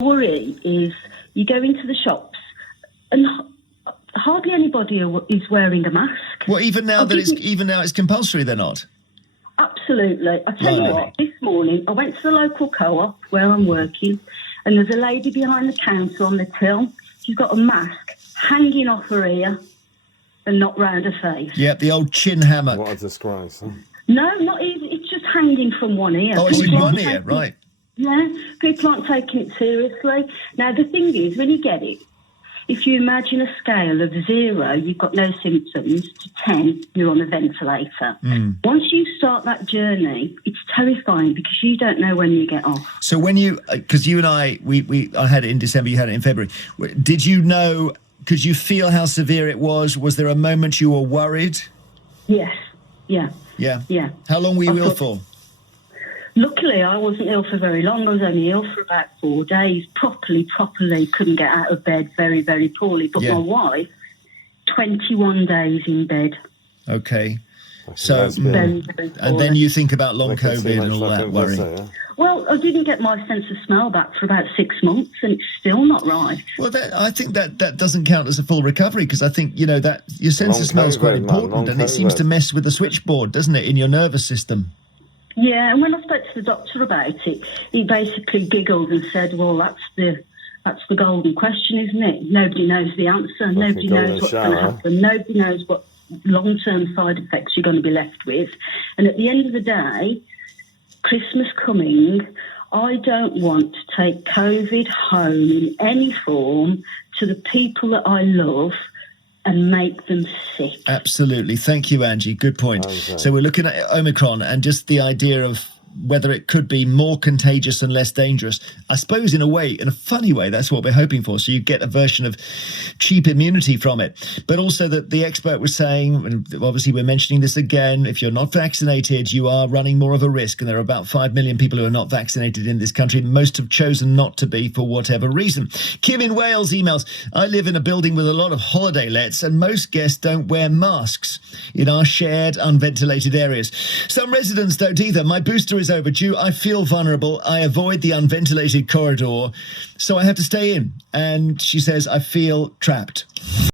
Worry is you go into the shops and hardly anybody is wearing a mask. Well, even now it's compulsory, they're not. Absolutely. I tell you what, this morning I went to the local co-op where I'm working, and there's a lady behind the counter on the till. She's got a mask hanging off her ear and not round her face. Yeah, the old chin hammock. What a disgrace. Huh? No, not even. It's just hanging from one ear. Oh, it's in one ear, right. Yeah, people aren't taking it seriously. Now, the thing is, when you get it, if you imagine a scale of 0, you've got no symptoms, to 10, you're on a ventilator. Once you start that journey, it's terrifying because you don't know when you get off. So when you, because you and I had it in December, you had it in February. Did you know, could you feel how severe it was? Was there a moment you were worried? Yes, yeah. Yeah? Yeah. How long were you ill for? Luckily, I wasn't ill for very long. I was only ill for about 4 days. Properly, couldn't get out of bed, very, very poorly. But my wife, 21 days in bed. Okay. So, very, very poorly. And then you think about long COVID and all that worry. Well, I didn't get my sense of smell back for about 6 months, and it's still not right. Well, I think that doesn't count as a full recovery, because I think, that your sense of smell is quite important, and it seems to mess with the switchboard, doesn't it, in your nervous system? Yeah, and when I spoke to the doctor about it, he basically giggled and said, well, that's the golden question, isn't it? Nobody knows the answer. Nobody knows what's going to happen. Nobody knows what long-term side effects you're going to be left with. And at the end of the day, Christmas coming, I don't want to take COVID home in any form to the people that I love and make them sick. Absolutely. Thank you, Angie. Good point. Okay. So we're looking at Omicron and just the idea of whether it could be more contagious and less dangerous. I suppose in a funny way, that's what we're hoping for. So you get a version of cheap immunity from it. But also that the expert was saying, and obviously we're mentioning this again, if you're not vaccinated, you are running more of a risk. And there are about 5 million people who are not vaccinated in this country. Most have chosen not to be for whatever reason. Kim in Wales emails, I live in a building with a lot of holiday lets and most guests don't wear masks in our shared unventilated areas. Some residents don't either. My booster is overdue. I feel vulnerable. I avoid the unventilated corridor, so I have to stay in. And she says, I feel trapped.